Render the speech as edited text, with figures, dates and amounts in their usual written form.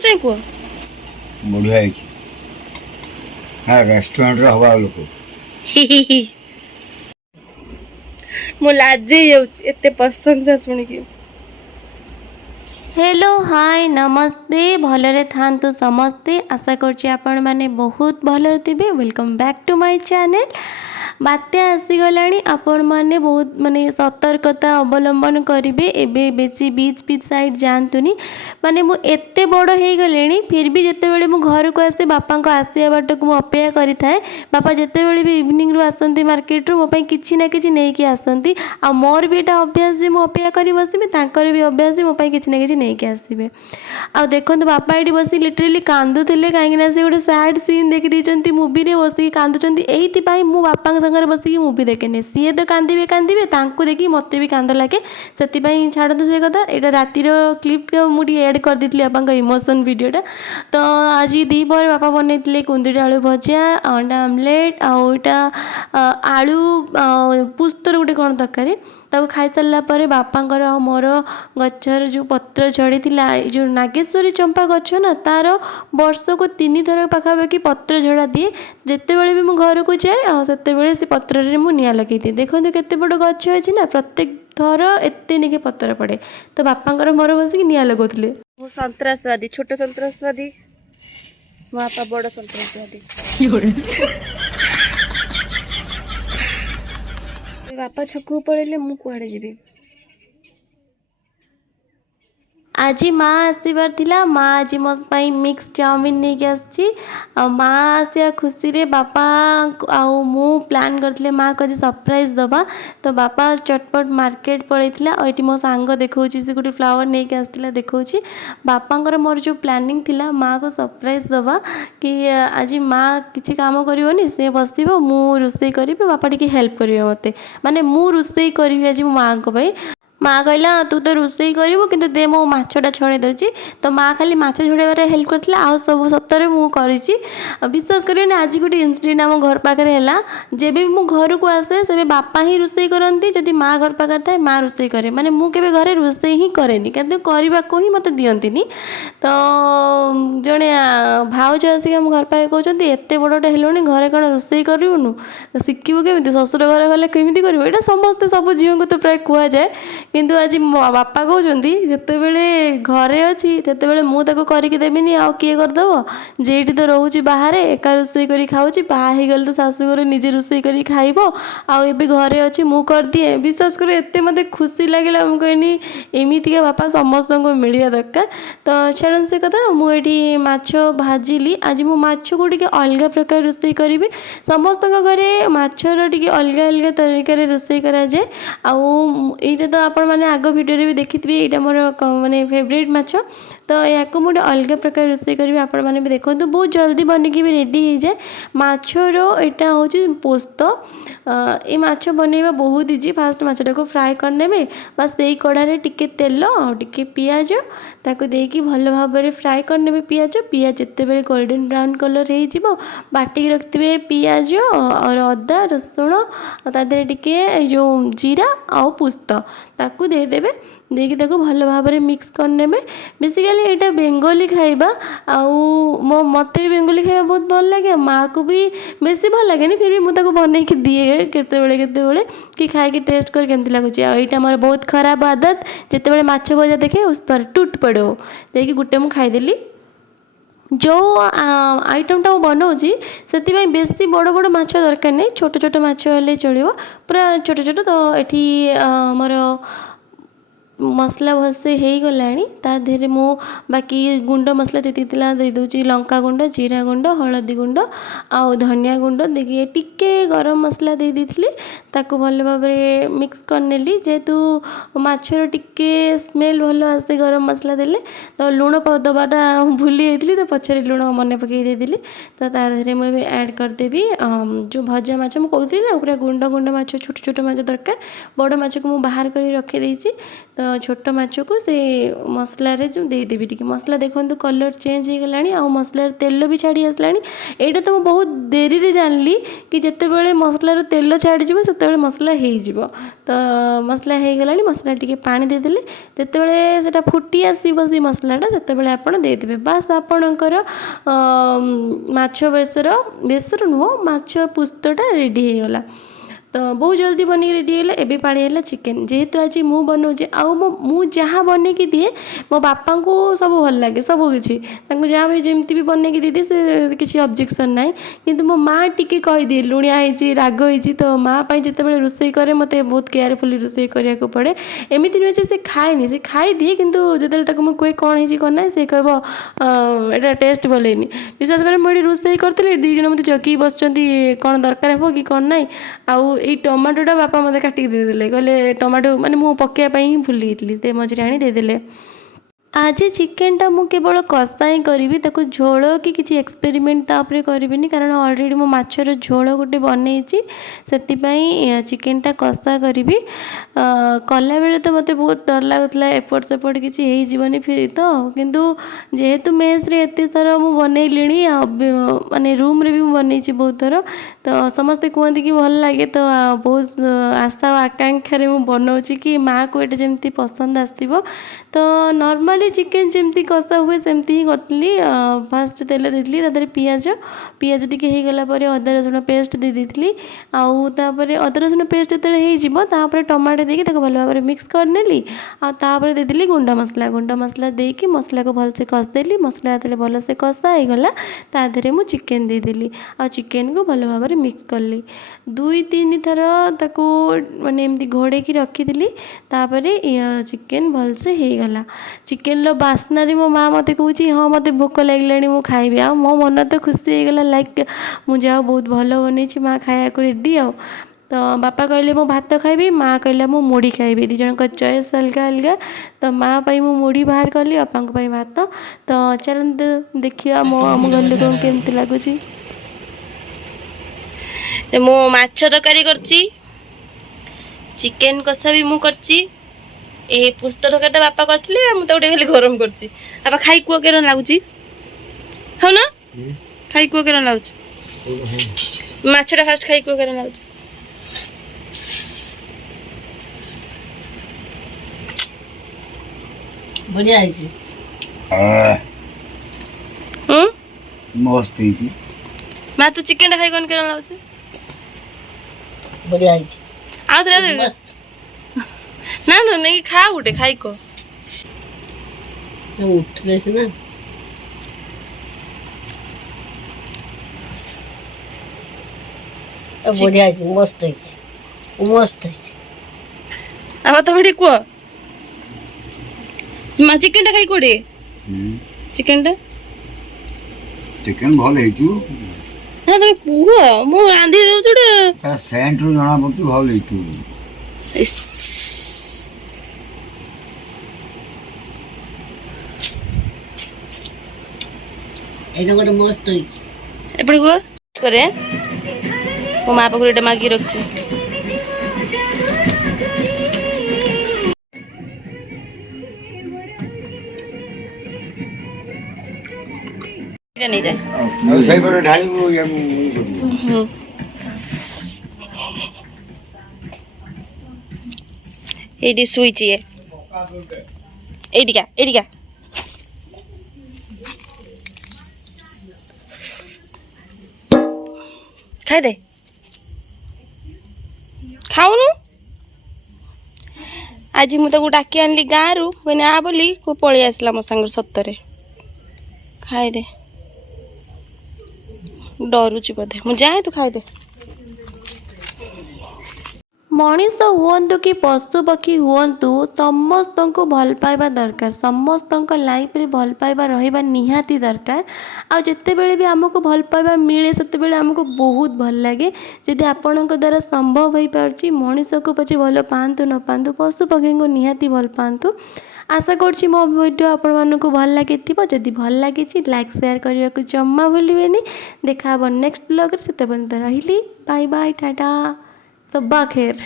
चाहिए कह बढ़िया है। हाँ रेस्टोरेंट हवा लोक मु लाजे एते प्रशंसा शुणिकी। हेलो हाय नमस्ते भलरे थांतु समस्ते आशा करछि आपण माने बहुत भलरे थिबे। Welcome back to my channel. बात्या आसीगलाणी आपण माने बहुत माने सतर्कता अवलंबन करिवे। एबे बेसी बीच बीच साइड जानतुनी माने मु एते बड़ हे गलेनी फिर भी जते बेले मु घर को आसे बापा को आसिया बाट को मु अपेक्षा करि थाए। बापा जते बेले भी इवनिंग रु आसंती मार्केट रु मो पई किछि ना किछि नै कि आसंती। आ मोर भी एटा अभ्यास जे मु अपेक्षा करि बसिबे तांकर भी अभ्यास जे मो पई किछि ना किछि नै कि आसीबे। आ देखंतु बापा एठी बसी लिटरली कांदुथिले काहेकि ना से गोटे सैड सीन देखि दैचंती मूवी रे बसी कांदुचंती। एइति पई मु बापा संगे बसी मूवी देखेने सीए तो कांदिबे कांदिबे तांको देखि मते भी कांद लागे। सेति पई छाडନ୍ତୁ से कथा एटा रातिर क्लिप मु टी ऐड कर दितली बापा इमोशन वीडियोटा। तो आज दी पर बापा बनैतिले कुंदुरी आलू भजिया अंडा आमलेट आउटा आलू पुस्तर गोटे कौन तरकारी ताको खाई सारा पर बापांकर मोर गचर जो पत्र झड़ी जो नागेश्वरी चंपा गछ ना तार वर्ष को 3 थर पाखापाखि पत्र झड़ा दिए। जिते बड़े भी मु घर को जाए से से पत्र रे मु निया लगे दिए। देखो केते बड़ गछ अछि ना प्रत्येक थर एते निके पत्र पड़े। तो बापांकर मोर बसिक निया लगोथले। वो सन्त्रासवादी छोट सन्त्रासवादी बापा बड़ सन्त्रासवादी। बापा छकू पड़े मु कुआड़े जीवी। आज माँ आसबार थिला माँ आज मो मिक्स चाउमिन नहीं के आसी माँ आसिया खुशी रे बापा आउ मु प्लान करथिले माँ को आज सरप्राइज दबा। तो बापा चटपट मार्केट पड़ेथिला और एटी मो सांग देखौची से गोटे फ्लावर नहीं के आसथिला देखौची। बापांकर मोर जो प्लानिंग थिला माँ को सरप्राइज दबा कि आज माँ किछि काम करिवोनी से बसिबो मु रोसई करिबे बापा टिके हेल्प करिवे मते माने मु रोसई करिवे आज मो माँ को भाई। माँ कहला तू तो रोसई करू कि दे मो माछटा छड़े दूची। तो माँ खाली माछ छड़ाइबार हेल्प करथिला आ सब सप्ताह मु करिछि। विश्वास करियोनी आज गोटे इंसिडेंट आम घर पाखे है जेबे मु घर को आसे से बापा ही रोसई करती जदि माँ घर पाखे थाए माँ रोसई करे माने मु केबे घरे रोसई ही करेनी किंतु करने को ही मत दियंतिनी। तो जड़े भाउज आसिक आम घर पाखे कहते एत बड़टे हेलुणी घरे कौन रोसई करूनु शिखिबु केमिति ससुर घर गले केमिति करिवु एटा समस्ते सब झील को तो प्राय कह जाए। किंतु आज बापा कहते जितेबले घरे अच्छी तेतेबले मु ताको करके देबिनी आ किए करदब जेठी तो रोची बाहर एका रोसई करी खाऊची बाहा गले तो शाशुघर निजे रोसई करी खाइबो आउ एबे घरे अच्छी मु कर दिए। विश्वास कर एते मते खुशी लगिला मु कहनी एमितिका बापा समस्त को मिलवा दरकार। तो छाड़ से कथा मुझे माछ भाजिली आज मु माछ को टिके अलग प्रकार रोसई करी समस्त घरे माछर टिके अलग अलग तरीके रोसई करा जाए। आउ एटा तो आप मैंने आग वीडियो भी देखी यहाँ मोर माने फेवरेट माछ। तो या मुझे अलग प्रकार रोसई करी आपण मैंने भी देखो बहुत जल्दी बनिकी भी रेडी हो जाए। माछर यहाँ हूँ पोस्त ये माछ बनइबा बहुत इजी। फास्ट माछटा को फ्राए करने बस यही कड़ारे टिके तेल और टिके पियाज ताको देकी भल भाव में फ्राए करने पियाज पियाज जिते बड़े गोल्डन ब्राउन कलर हो बाटिक रखिथे पियाज और अदा रसुण तादे टिके जो जीरा आउ पुस्त ताकू देदेवे देकी ताको भल भाव में मिक्स करने बेसिकली यहाँ बेंगली खाइबा आउ मो मते बेंगली खाइबा बहुत भल लगे माँ को भी बेसी भल लगे फिर भी मुझे बनई कि दिए केते कि खाई टेस्ट कर केमती लगुच। यहाँ मोर बहुत खराब आदत जिते माछ भजा देखे उस पर टूट पड़ो देखिए गोटे मुझे खाईदेली। जो आइटमटा बनाऊँगी से बेसी बड़ बड़ माछ दरकार नहीं छोट छोट माछ हेल्ले चलो पूरा छोट छोट। तो ये मोर मसला भलसे हो गलानी ता देहरे मो बाकी गुंड मसला जी दे दूची लंका गुंड जीरा गुंड हलदी गुंड आउ धनिया गुंड देखिए टिके गरम मसला दे देथिली ताको भल भाव में मिक्स करनेली जेहेतु माछर टिके स्मेल भल आसे गरम मसला देले। तो लुण दबाटा भूली जाइली तो पछरे लुण मन पकई देली। तो तादेहरे मुझे ऐड करदेवी जो भजा माछ मुझे कहती ना पूरा गुंड गुंड माछ छोट छोट माछ दरकार बड़ माछ को मुझे बाहर कर रखी देती। तो छोट माछ को से मसला रे जो देदेवी टिके मसला देखो कलर चेंज हो गलानी आ मसला तेल भी छाड़ी आसलानी। एटा तो बहुत ଡେରିରେ ଜାଣିଲି କି ଯେତେବେଳେ ମସଲାର ତେଲ ଛାଡ଼ିଯିବ ସେତେବେଳେ ମସଲା ହେଇଯିବ। ତ ମସଲା ହେଇଗଲାଣି, ମସଲା ଟିକେ ପାଣି ଦେଇଦେଲେ, ଯେତେବେଳେ ସେଟା ଫୁଟି ଆସିବ ସେଇ ମସଲାଟା ସେତେବେଳେ ଆପଣ ଦେଇଦେବେ। ବାସ୍ ଆପଣଙ୍କର ମାଛ ବେସର ନୁହଁ, ମାଛ ପୁସ୍ତଟା ରେଡ଼ି ହେଇଗଲା। ତ ବହୁତ ଜଲ୍ଦି ବନେଇକି ରେଡ଼ି ହେଇଗଲା। ଏବେ ପାଳି ହେଲା ଚିକେନ୍। ଯେହେତୁ ଆଜି ମୁଁ ବନାଉଛି, ଆଉ ମୁଁ ଯାହା ବନେଇକି ଦିଏ ମୋ ବାପାଙ୍କୁ ସବୁ ଭଲ ଲାଗେ, ସବୁ କିଛି ତାଙ୍କୁ ଯାହା ବି ଯେମିତି ବି ବନେଇକି ଦେଇଦିଏ ସେ କିଛି ଅବଜେକ୍ସନ୍ ନାହିଁ। କିନ୍ତୁ ମୋ ମାଆ ଟିକେ କହିଦିଏ ଲୁଣିଆ ହେଇଛି, ରାଗ ହେଇଛି। ତ ମାଆ ପାଇଁ ଯେତେବେଳେ ରୋଷେଇ କରେ ମୋତେ ବହୁତ କେୟାରଫୁଲି ରୋଷେଇ କରିବାକୁ ପଡ଼େ। ଏମିତି ନୁହେଁ ଯେ ସେ ଖାଏନି, ସେ ଖାଇଦିଏ, କିନ୍ତୁ ଯେତେବେଳେ ତାକୁ ମୁଁ କୁହେ କ'ଣ ହେଇଛି କ'ଣ ନାହିଁ, ସେ କହିବ ଏଇଟା ଟେଷ୍ଟ ଭଲ ହେଇନି। ବିଶ୍ୱାସ କରେ, ମୁଁ ଏଠି ରୋଷେଇ କରିଥିଲି, 2 ଜଣ ମୋତେ ଜଗିକି ବସିଛନ୍ତି କ'ଣ ଦରକାର ହେବ କି କ'ଣ ନାହିଁ। ଆଉ ଏଇ ଟମାଟୋଟା ବାପା ମୋତେ କାଟିକି ଦେଇଦେଲେ, କହିଲେ ଟମାଟୋ ମାନେ ମୁଁ ପକାଇବା ପାଇଁ ହିଁ ଭୁଲି ଯାଇଥିଲି, ସେ ମଝିରେ ଆଣି ଦେଇଦେଲେ। ଆଜି ଚିକେନ୍ଟା ମୁଁ କେବଳ କଷା ହିଁ କରିବି, ତାକୁ ଝୋଳ କି କିଛି ଏକ୍ସପେରିମେଣ୍ଟ ତା ଉପରେ କରିବିନି, କାରଣ ଅଲରେଡ଼ି ମୁଁ ମାଛର ଝୋଳ ଗୋଟେ ବନେଇଛି। ସେଥିପାଇଁ ଚିକେନ୍ଟା କଷା କରିବି। କଲାବେଳେ ତ ମୋତେ ବହୁତ ଡର ଲାଗୁଥିଲା, ଏପଟ ସେପଟ କିଛି ହେଇଯିବନି ତ। କିନ୍ତୁ ଯେହେତୁ ମେସ୍ରେ ଏତେ ଥର ମୁଁ ବନେଇଲିଣି, ମାନେ ରୁମ୍ରେ ବି ମୁଁ ବନେଇଛି ବହୁତ ଥର, ତ ସମସ୍ତେ କୁହନ୍ତି କି ଭଲ ଲାଗେ। ତ ବହୁତ ଆଶା ଓ ଆକାଂକ୍ଷାରେ ମୁଁ ବନାଉଛି କି ମାଆକୁ ଏଇଟା ଯେମିତି ପସନ୍ଦ ଆସିବ। ତ ନର୍ମାଲି ଚିକେନ୍ ଯେମିତି କଷା ହୁଏ ସେମିତି ହିଁ କରିଥିଲି। ଫାଷ୍ଟ ତେଲ ଦେଇଥିଲି, ତା ଦେହରେ ପିଆଜ ଟିକେ ହେଇଗଲା ପରେ ଅଦା ରସୁଣ ପେଷ୍ଟ ଦେଇଦେଇଥିଲି। ଆଉ ତାପରେ ଅଦା ରସୁଣ ପେଷ୍ଟ ଯେତେବେଳେ ହେଇଯିବ ତାପରେ ଟମାଟୋ ଦେଇକି ତାକୁ ଭଲ ଭାବରେ ମିକ୍ସ କରିନେଲି। ଆଉ ତାପରେ ଦେଇଦେଲି ଗୁଣ୍ଡ ମସଲା ଦେଇକି ମସଲାକୁ ଭଲସେ କଷିଦେଲି। ମସଲା ଯେତେବେଳେ ଭଲସେ କଷା ହେଇଗଲା ତା ଦେହରେ ମୁଁ ଚିକେନ୍ ଦେଇଦେଲି, ଆଉ ଚିକେନ୍କୁ ଭଲ ଭାବରେ ମିକ୍ସ କଲି। 2-3 ଥର ତାକୁ ମାନେ ଏମିତି ଘୋଡ଼େଇକି ରଖିଥିଲି। ତାପରେ ଚିକେନ୍ ଭଲସେ ହେଇଗଲା। ଚିକେନ୍ର ବାସ୍ନାରେ ମୋ ମାଆ ମୋତେ କହୁଛି ହଁ ମୋତେ ଭୋକ ଲାଗିଲାଣି, ମୁଁ ଖାଇବି। ଆଉ ମୋ ମନ ତ ଖୁସି ହେଇଗଲା, ଲାଇକ୍ ମୁଁ ଯାହା ବହୁତ ଭଲ ବନେଇଛି, ମାଆ ଖାଇବାକୁ ରେଡ଼ି। ଆଉ ତ ବାପା କହିଲେ ମୁଁ ଭାତ ଖାଇବି, ମାଆ କହିଲା ମୁଁ ମୁଢ଼ି ଖାଇବି। 2 ଜଣଙ୍କ ଚଏସ୍ ଅଲଗା ଅଲଗା। ତ ମାଆ ପାଇଁ ମୁଁ ମୁଢ଼ି ବାହାର କଲି, ବାପାଙ୍କ ପାଇଁ ଭାତ। ତ ଚାଲନ୍ତୁ ଦେଖିବା ଆମ ଘର ଲୋକଙ୍କୁ କେମିତି ଲାଗୁଛି। ମୁଁ ମାଛ ତରକାରୀ କରିଛି, ଚିକେନ୍ କଷା ବି ମୁଁ କରିଛି। ଏ ପୁସ୍ତ ତରକାରୀଟା ବାପା କରିଥିଲେ, ମୁଁ ତାକୁ ଟିକେ ଖାଲି ଗରମ କରିଛି। ବାପା ଖାଇ କୁହ କେରମ ଲାଗୁଛି, ହଉ ନା? ଖାଇ କୁହ କେରମ ଲାଗୁଛି, ମାଛଟା ଫାଷ୍ଟ ଖାଇ କୁହ କେରମ ଲାଗୁଛି। ବଢିଆ ହେଇଛି। ମସ୍ତ ହେଇଛି। ମା ତୁ ଚିକେନ୍ଟା ଖାଇ କ'ଣ କେରମ ଲାଗୁଛି? ବଢିଆ ହେଇଛି। ଆଉ ଥରେ ନା ନେଇକି ଖା, ଗୋଟେ ଖାଇ କହ। ଉଠିଲେ ସିନା। ବଢିଆ ହେଇଛି, ମସ୍ତ ହେଇଛି, ମସ୍ତ ହେଇଛି। ଆଉ ତମେ ଟିକେ କୁହ, ମା ଚିକେନ୍ଟା ଖାଇ କୋଉଠି? ଚିକେନ୍ଟା ଚିକେନ୍ ଭଲ ହେଇଛୁ। ନା ତମେ କୁହ, ମୁଁ ରାନ୍ଧି ଦଉଛି ଗୋଟେ। ତା ସେଣ୍ଟରୁ ଜଣା ପଡୁଛି ଭଲ ହେଇଛୁ। ଏଇଟା ଗୋଟେ ମସ୍ତ ହେଇଛି। ଏପଟେ କୁହ କରେ, ମୋ ମା ପାଖରୁ ଏଇଟା ମାଗିକି ରଖିଛି। ଏଇଟା ନେଇଯା। ସେଇପଟେ ଢାଳିବୁ। ଏଇଠି ଶୋଇଛି, ଏଇଠିକା ଖାଇଦେ, ଖାଉନୁ। ଆଜି ମୁଁ ତାକୁ ଡାକି ଆଣିଲି ଗାଁରୁ, କହିନି ଆ ବୋଲି, ପଳେଇ ଆସିଲା ମୋ ସାଙ୍ଗରେ। ସତରେ ଖାଇଦେ, ଡରୁଛି ବୋଧେ। ମୁଁ ଯାଏ, ତୁ ଖାଇଦେ। ମଣିଷ ହୁଅନ୍ତୁ କି ପଶୁ ପକ୍ଷୀ ହୁଅନ୍ତୁ, ସମସ୍ତଙ୍କୁ ଭଲ ପାଇବା ଦରକାର। ସମସ୍ତଙ୍କ ଲାଇଫ୍ରେ ଭଲ ପାଇବା ରହିବା ନିହାତି ଦରକାର। ଆଉ ଯେତେବେଳେ ବି ଆମକୁ ଭଲ ପାଇବା ମିଳେ ସେତେବେଳେ ଆମକୁ ବହୁତ ଭଲ ଲାଗେ। ଯଦି ଆପଣଙ୍କ ଦ୍ୱାରା ସମ୍ଭବ ହୋଇପାରୁଛି, ମଣିଷକୁ ପଛେ ଭଲ ପାଆନ୍ତୁ ନ ପାଆନ୍ତୁ, ପଶୁ ପକ୍ଷୀଙ୍କୁ ନିହାତି ଭଲ ପାଆନ୍ତୁ। ଆଶା କରୁଛି ମୋ ଭିଡ଼ିଓ ଆପଣମାନଙ୍କୁ ଭଲ ଲାଗିଥିବ। ଯଦି ଭଲ ଲାଗିଛି ଲାଇକ୍ ସେୟାର କରିବାକୁ ଜମା ଭୁଲିବେନି। ଦେଖା ହେବ ନେକ୍ସଟ ବ୍ଲଗ୍ରେ। ସେତେ ପର୍ଯ୍ୟନ୍ତ ରହିଲି, ବାଇ ବାଇ, ଟାଟା, ସବା ଖେର।